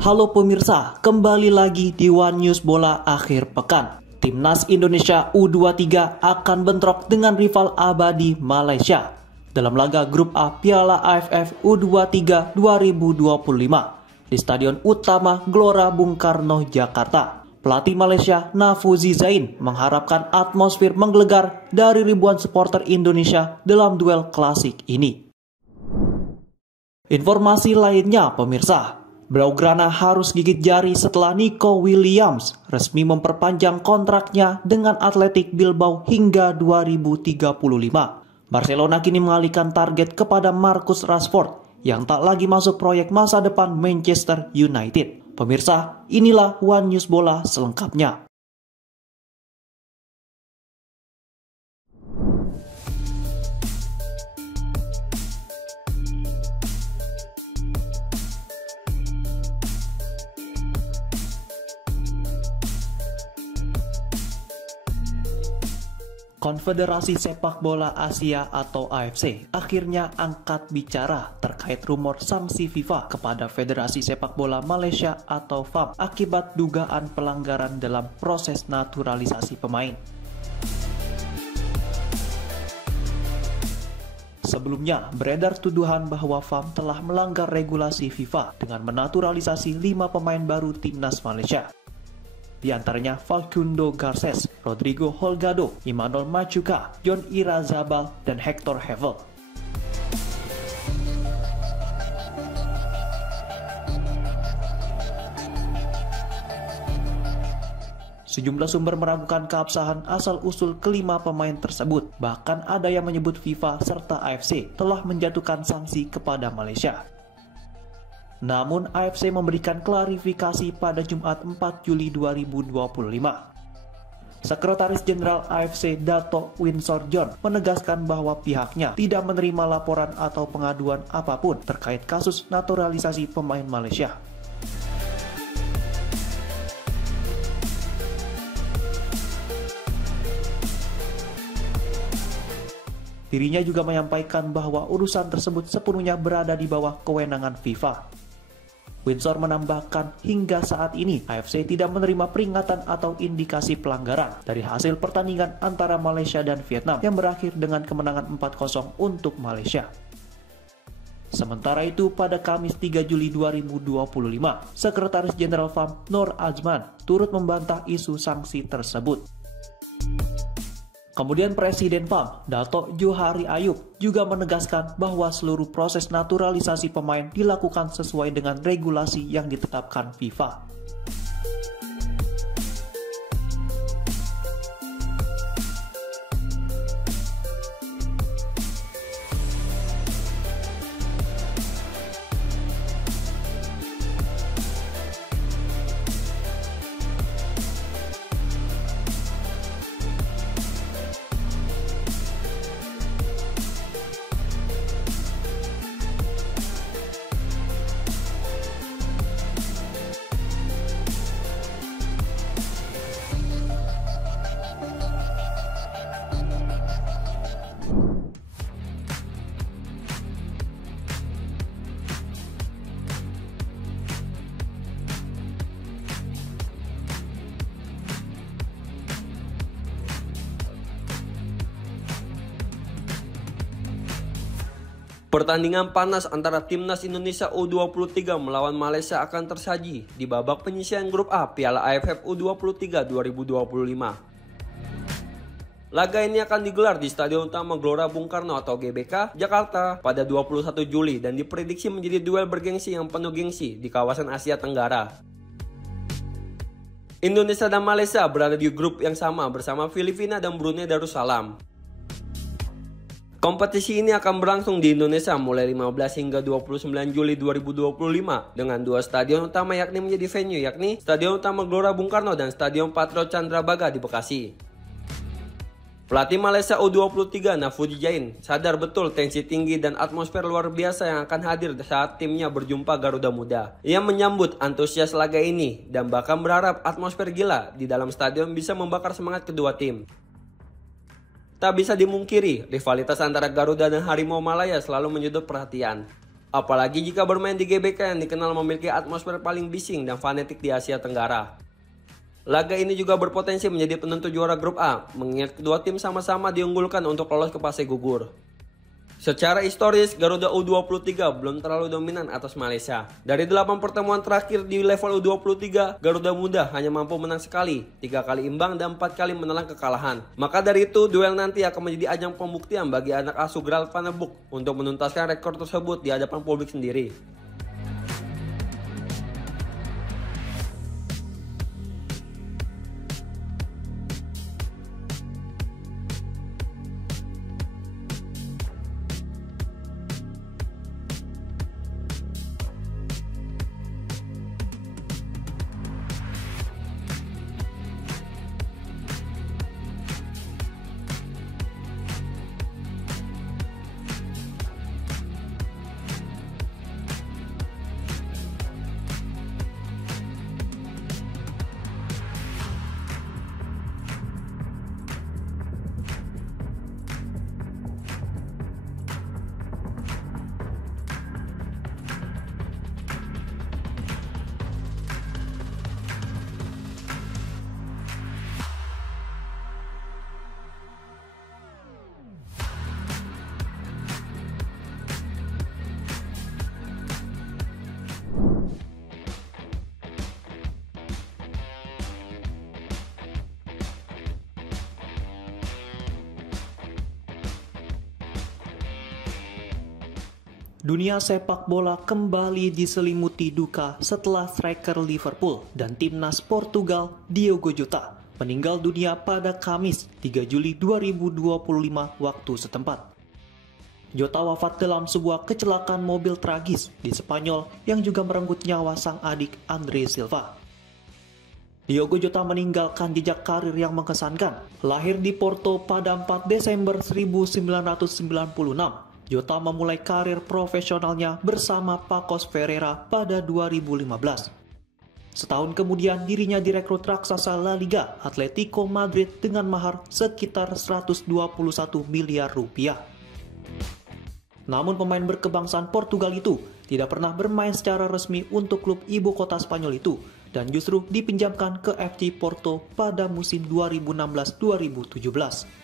Halo pemirsa, kembali lagi di One News Bola akhir pekan. Timnas Indonesia U23 akan bentrok dengan rival abadi Malaysia dalam laga grup A Piala AFF U23 2025 di Stadion Utama Gelora Bung Karno, Jakarta. Pelatih Malaysia Nafuzi Zain mengharapkan atmosfer menggelegar dari ribuan supporter Indonesia dalam duel klasik ini. Informasi lainnya pemirsa, Blaugrana harus gigit jari setelah Nico Williams resmi memperpanjang kontraknya dengan Athletic Bilbao hingga 2035. Barcelona kini mengalihkan target kepada Marcus Rashford yang tak lagi masuk proyek masa depan Manchester United. Pemirsa, inilah One News Bola selengkapnya. Konfederasi Sepak Bola Asia atau AFC akhirnya angkat bicara terkait rumor sanksi FIFA kepada Federasi Sepak Bola Malaysia atau FAM akibat dugaan pelanggaran dalam proses naturalisasi pemain. Sebelumnya, beredar tuduhan bahwa FAM telah melanggar regulasi FIFA dengan menaturalisasi 5 pemain baru timnas Malaysia. Di antaranya Facundo Garces, Rodrigo Holgado, Emmanuel Machuca, John Irazabal, dan Hector Hevel. Sejumlah sumber meragukan keabsahan asal-usul kelima pemain tersebut. Bahkan ada yang menyebut FIFA serta AFC telah menjatuhkan sanksi kepada Malaysia. Namun AFC memberikan klarifikasi pada Jumat 4 Juli 2025. Sekretaris Jenderal AFC Dato' Winsor John menegaskan bahwa pihaknya tidak menerima laporan atau pengaduan apapun terkait kasus naturalisasi pemain Malaysia. Dirinya juga menyampaikan bahwa urusan tersebut sepenuhnya berada di bawah kewenangan FIFA. Winsor menambahkan hingga saat ini AFC tidak menerima peringatan atau indikasi pelanggaran dari hasil pertandingan antara Malaysia dan Vietnam yang berakhir dengan kemenangan 4-0 untuk Malaysia. Sementara itu pada Kamis 3 Juli 2025, Sekretaris Jenderal FAM Nur Azman turut membantah isu sanksi tersebut. Kemudian Presiden FAM, Dato' Johari Ayub, juga menegaskan bahwa seluruh proses naturalisasi pemain dilakukan sesuai dengan regulasi yang ditetapkan FIFA. Pertandingan panas antara Timnas Indonesia U23 melawan Malaysia akan tersaji di babak penyisihan grup A Piala AFF U23 2025. Laga ini akan digelar di Stadion Utama Gelora Bung Karno atau GBK, Jakarta pada 21 Juli dan diprediksi menjadi duel bergengsi yang penuh gengsi di kawasan Asia Tenggara. Indonesia dan Malaysia berada di grup yang sama bersama Filipina dan Brunei Darussalam. Kompetisi ini akan berlangsung di Indonesia mulai 15 hingga 29 Juli 2025 dengan 2 stadion utama yakni menjadi venue yakni Stadion Utama Gelora Bung Karno dan Stadion Patriot Candrabaga di Bekasi. Pelatih Malaysia U23 Nafuzi Zain sadar betul tensi tinggi dan atmosfer luar biasa yang akan hadir saat timnya berjumpa Garuda Muda. Ia menyambut antusias laga ini dan bahkan berharap atmosfer gila di dalam stadion bisa membakar semangat kedua tim. Tak bisa dimungkiri, rivalitas antara Garuda dan Harimau Malaya selalu menyedot perhatian. Apalagi jika bermain di GBK yang dikenal memiliki atmosfer paling bising dan fanatik di Asia Tenggara. Laga ini juga berpotensi menjadi penentu juara grup A, mengingat kedua tim sama-sama diunggulkan untuk lolos ke fase gugur. Secara historis, Garuda U23 belum terlalu dominan atas Malaysia. Dari 8 pertemuan terakhir di level U23, Garuda Muda hanya mampu menang sekali, 3 kali imbang dan 4 kali menelan kekalahan. Maka dari itu, duel nanti akan menjadi ajang pembuktian bagi anak asuh Gralt van den Boeck untuk menuntaskan rekor tersebut di hadapan publik sendiri. Dunia sepak bola kembali diselimuti duka setelah striker Liverpool dan timnas Portugal Diogo Jota meninggal dunia pada Kamis 3 Juli 2025 waktu setempat. Jota wafat dalam sebuah kecelakaan mobil tragis di Spanyol yang juga merenggut nyawa sang adik Andre Silva. Diogo Jota meninggalkan jejak karir yang mengesankan. Lahir di Porto pada 4 Desember 1996. Jota memulai karir profesionalnya bersama Pacos Ferreira pada 2015. Setahun kemudian dirinya direkrut raksasa La Liga Atletico Madrid dengan mahar sekitar 121 miliar rupiah. Namun pemain berkebangsaan Portugal itu tidak pernah bermain secara resmi untuk klub ibu kota Spanyol itu dan justru dipinjamkan ke FC Porto pada musim 2016-2017.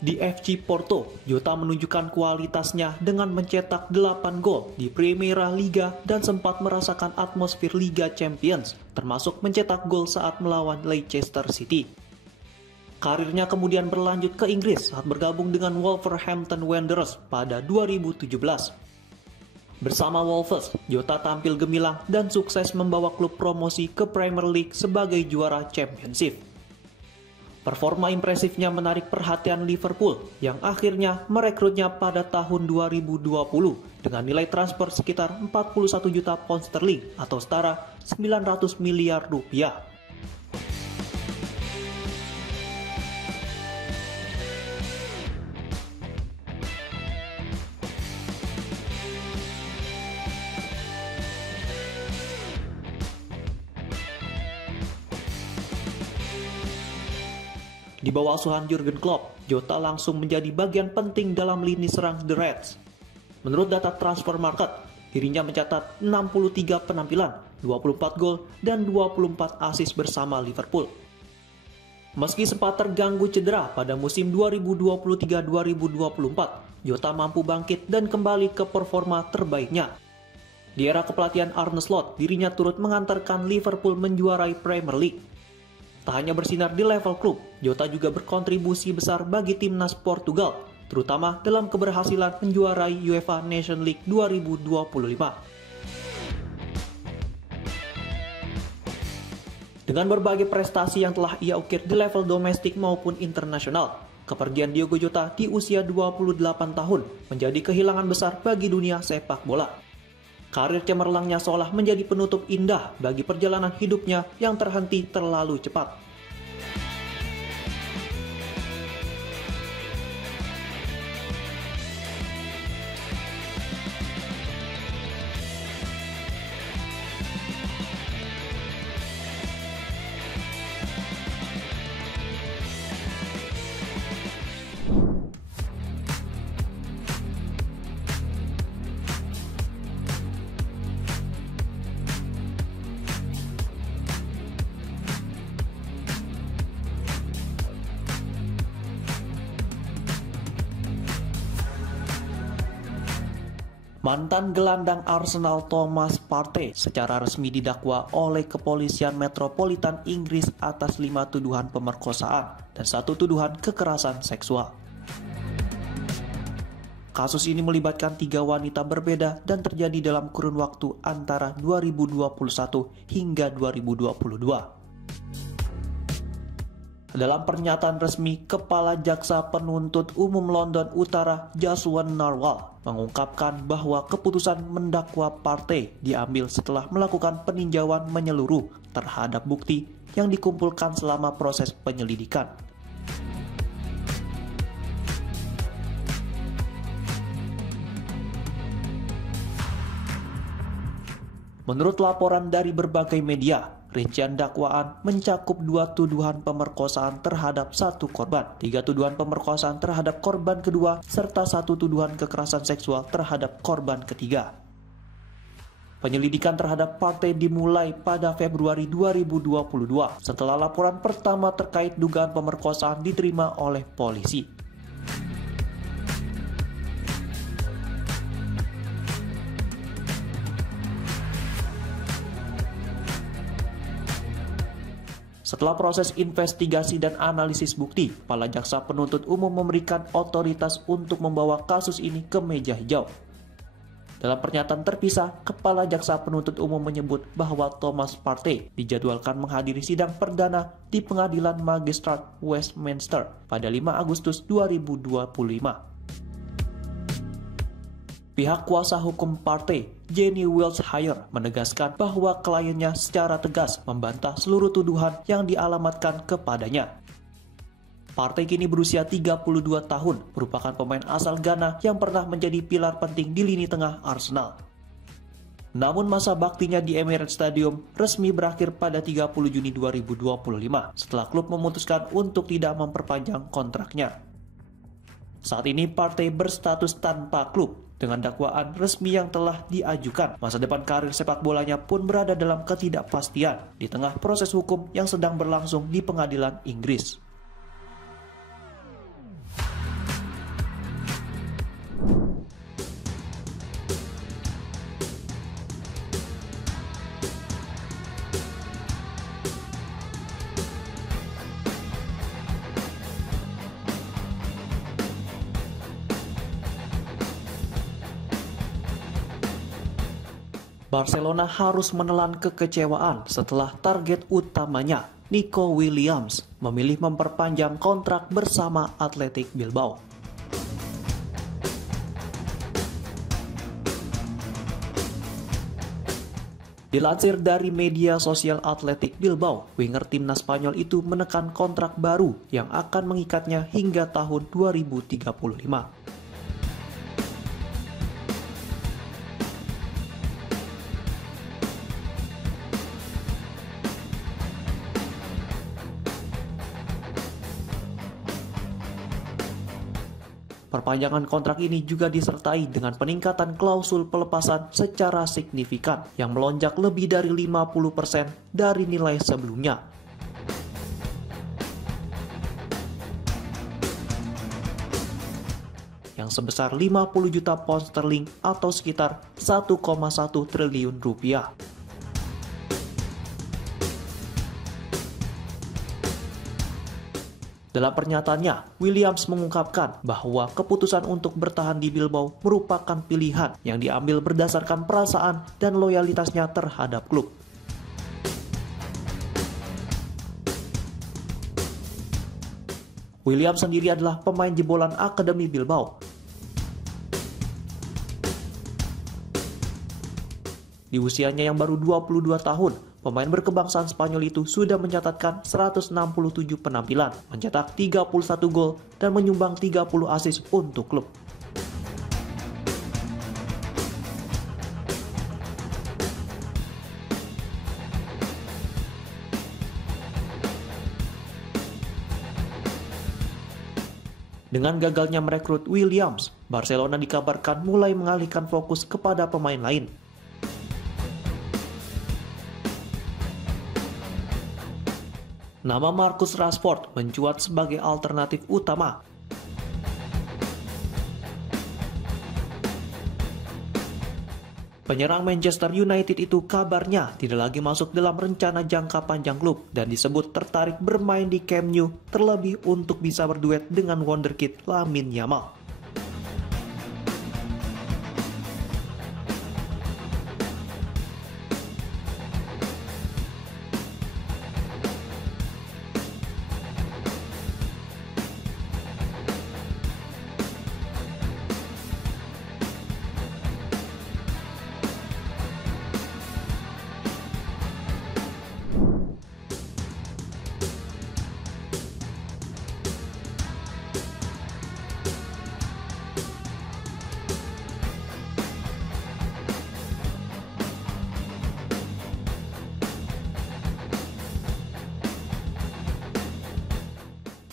Di FC Porto, Jota menunjukkan kualitasnya dengan mencetak 8 gol di Primeira Liga dan sempat merasakan atmosfer Liga Champions, termasuk mencetak gol saat melawan Leicester City. Karirnya kemudian berlanjut ke Inggris saat bergabung dengan Wolverhampton Wanderers pada 2017. Bersama Wolves, Jota tampil gemilang dan sukses membawa klub promosi ke Premier League sebagai juara Championship. Performa impresifnya menarik perhatian Liverpool yang akhirnya merekrutnya pada tahun 2020 dengan nilai transfer sekitar 41 juta pound sterling atau setara 900 miliar rupiah. Di bawah asuhan Jurgen Klopp, Jota langsung menjadi bagian penting dalam lini serang The Reds. Menurut data transfer market, dirinya mencatat 63 penampilan, 24 gol, dan 24 assist bersama Liverpool. Meski sempat terganggu cedera pada musim 2023-2024, Jota mampu bangkit dan kembali ke performa terbaiknya. Di era kepelatihan Arne Slot, dirinya turut mengantarkan Liverpool menjuarai Premier League. Tak hanya bersinar di level klub, Jota juga berkontribusi besar bagi timnas Portugal, terutama dalam keberhasilan menjuarai UEFA Nations League 2025. Dengan berbagai prestasi yang telah ia ukir di level domestik maupun internasional, kepergian Diogo Jota di usia 28 tahun menjadi kehilangan besar bagi dunia sepak bola. Karir cemerlangnya seolah menjadi penutup indah bagi perjalanan hidupnya yang terhenti terlalu cepat. Mantan gelandang Arsenal Thomas Partey secara resmi didakwa oleh kepolisian metropolitan Inggris atas 5 tuduhan pemerkosaan dan 1 tuduhan kekerasan seksual. Kasus ini melibatkan 3 wanita berbeda dan terjadi dalam kurun waktu antara 2021 hingga 2022. Dalam pernyataan resmi, Kepala Jaksa Penuntut Umum London Utara Jaswan Narwal mengungkapkan bahwa keputusan mendakwa Partey diambil setelah melakukan peninjauan menyeluruh terhadap bukti yang dikumpulkan selama proses penyelidikan. Menurut laporan dari berbagai media, rincian dakwaan mencakup 2 tuduhan pemerkosaan terhadap 1 korban, 3 tuduhan pemerkosaan terhadap korban kedua, serta 1 tuduhan kekerasan seksual terhadap korban ketiga. Penyelidikan terhadap Partey dimulai pada Februari 2022 setelah laporan pertama terkait dugaan pemerkosaan diterima oleh polisi. Setelah proses investigasi dan analisis bukti, Kepala Jaksa Penuntut Umum memberikan otoritas untuk membawa kasus ini ke meja hijau. Dalam pernyataan terpisah, Kepala Jaksa Penuntut Umum menyebut bahwa Thomas Partey dijadwalkan menghadiri sidang perdana di Pengadilan Magistrat Westminster pada 5 Agustus 2025. Pihak kuasa hukum Partey, Jenny Wiltshire, menegaskan bahwa kliennya secara tegas membantah seluruh tuduhan yang dialamatkan kepadanya. Partey kini berusia 32 tahun, merupakan pemain asal Ghana yang pernah menjadi pilar penting di lini tengah Arsenal. Namun masa baktinya di Emirates Stadium resmi berakhir pada 30 Juni 2025 setelah klub memutuskan untuk tidak memperpanjang kontraknya. Saat ini Partey berstatus tanpa klub. Dengan dakwaan resmi yang telah diajukan, masa depan karir sepak bolanya pun berada dalam ketidakpastian di tengah proses hukum yang sedang berlangsung di pengadilan Inggris. Barcelona harus menelan kekecewaan setelah target utamanya, Nico Williams, memilih memperpanjang kontrak bersama Athletic Bilbao. Dilansir dari media sosial Athletic Bilbao, winger timnas Spanyol itu menekan kontrak baru yang akan mengikatnya hingga tahun 2035. Perpanjangan kontrak ini juga disertai dengan peningkatan klausul pelepasan secara signifikan yang melonjak lebih dari 50% dari nilai sebelumnya. Yang sebesar 50 juta pound sterling atau sekitar 1,1 triliun rupiah. Dalam pernyataannya, Williams mengungkapkan bahwa keputusan untuk bertahan di Bilbao merupakan pilihan yang diambil berdasarkan perasaan dan loyalitasnya terhadap klub. Williams sendiri adalah pemain jebolan Akademi Bilbao. Di usianya yang baru 22 tahun, pemain berkebangsaan Spanyol itu sudah mencatatkan 167 penampilan, mencetak 31 gol, dan menyumbang 30 assist untuk klub. Dengan gagalnya merekrut Williams, Barcelona dikabarkan mulai mengalihkan fokus kepada pemain lain. Nama Marcus Rashford mencuat sebagai alternatif utama. Penyerang Manchester United itu kabarnya tidak lagi masuk dalam rencana jangka panjang klub dan disebut tertarik bermain di Camp Nou terlebih untuk bisa berduet dengan wonderkid Lamine Yamal.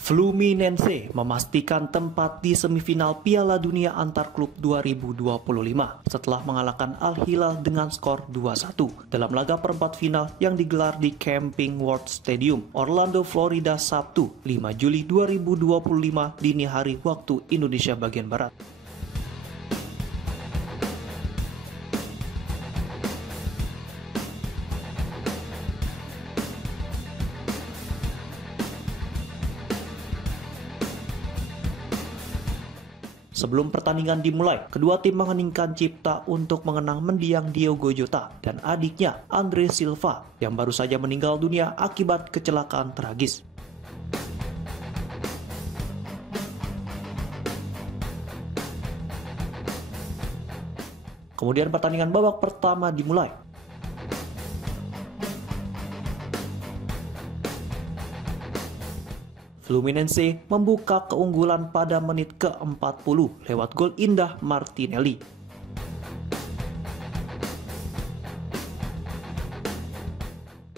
Fluminense memastikan tempat di semifinal Piala Dunia Antar Klub 2025 setelah mengalahkan Al Hilal dengan skor 2-1 dalam laga perempat final yang digelar di Camping World Stadium, Orlando, Florida, Sabtu 5 Juli 2025 dini hari waktu Indonesia bagian Barat. Sebelum pertandingan dimulai, kedua tim mengheningkan cipta untuk mengenang mendiang Diogo Jota dan adiknya Andre Silva yang baru saja meninggal dunia akibat kecelakaan tragis. Kemudian pertandingan babak pertama dimulai. Fluminense membuka keunggulan pada menit ke-40 lewat gol indah Martinelli.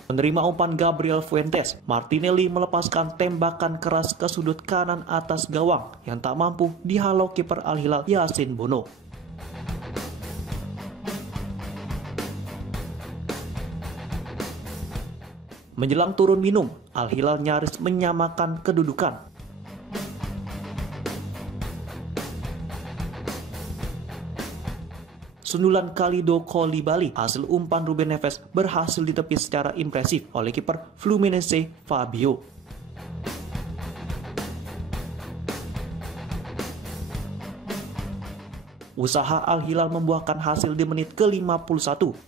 Menerima umpan Gabriel Fuentes, Martinelli melepaskan tembakan keras ke sudut kanan atas gawang yang tak mampu dihalau kiper Al Hilal Yasin Bono. Menjelang turun minum, Al Hilal nyaris menyamakan kedudukan. Sundulan Kalidou Koulibaly hasil umpan Ruben Neves berhasil ditepis secara impresif oleh kiper Fluminense Fabio. Usaha Al Hilal membuahkan hasil di menit ke-51.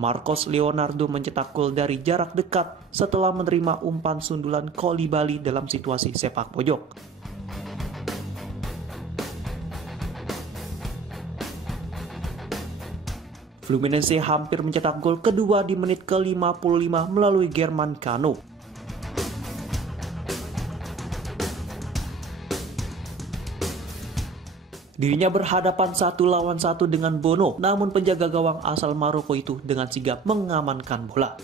Marcos Leonardo mencetak gol dari jarak dekat setelah menerima umpan sundulan Koulibaly dalam situasi sepak pojok. Fluminense hampir mencetak gol kedua di menit ke-55 melalui German Kano. Dirinya berhadapan 1 lawan 1 dengan Bono, namun penjaga gawang asal Maroko itu dengan sigap mengamankan bola.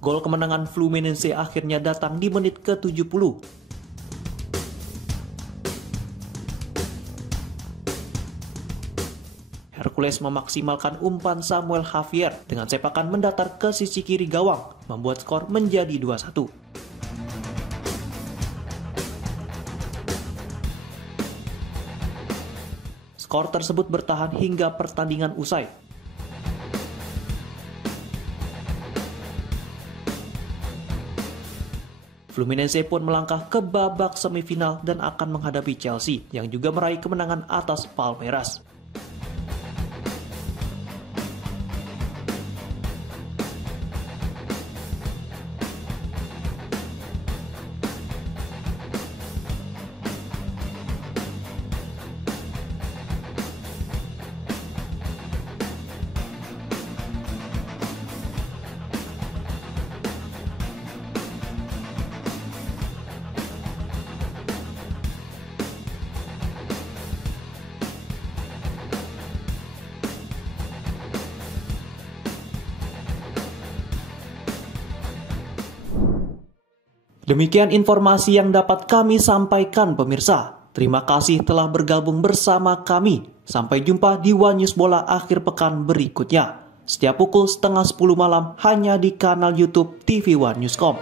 Gol kemenangan Fluminense akhirnya datang di menit ke-70. Hercules memaksimalkan umpan Samuel Javier dengan sepakan mendatar ke sisi kiri gawang, membuat skor menjadi 2-1. Skor tersebut bertahan hingga pertandingan usai. Fluminense pun melangkah ke babak semifinal dan akan menghadapi Chelsea yang juga meraih kemenangan atas Palmeiras. Demikian informasi yang dapat kami sampaikan pemirsa. Terima kasih telah bergabung bersama kami. Sampai jumpa di One News Bola akhir pekan berikutnya. Setiap pukul 9:30 malam hanya di kanal YouTube TV One Newscom.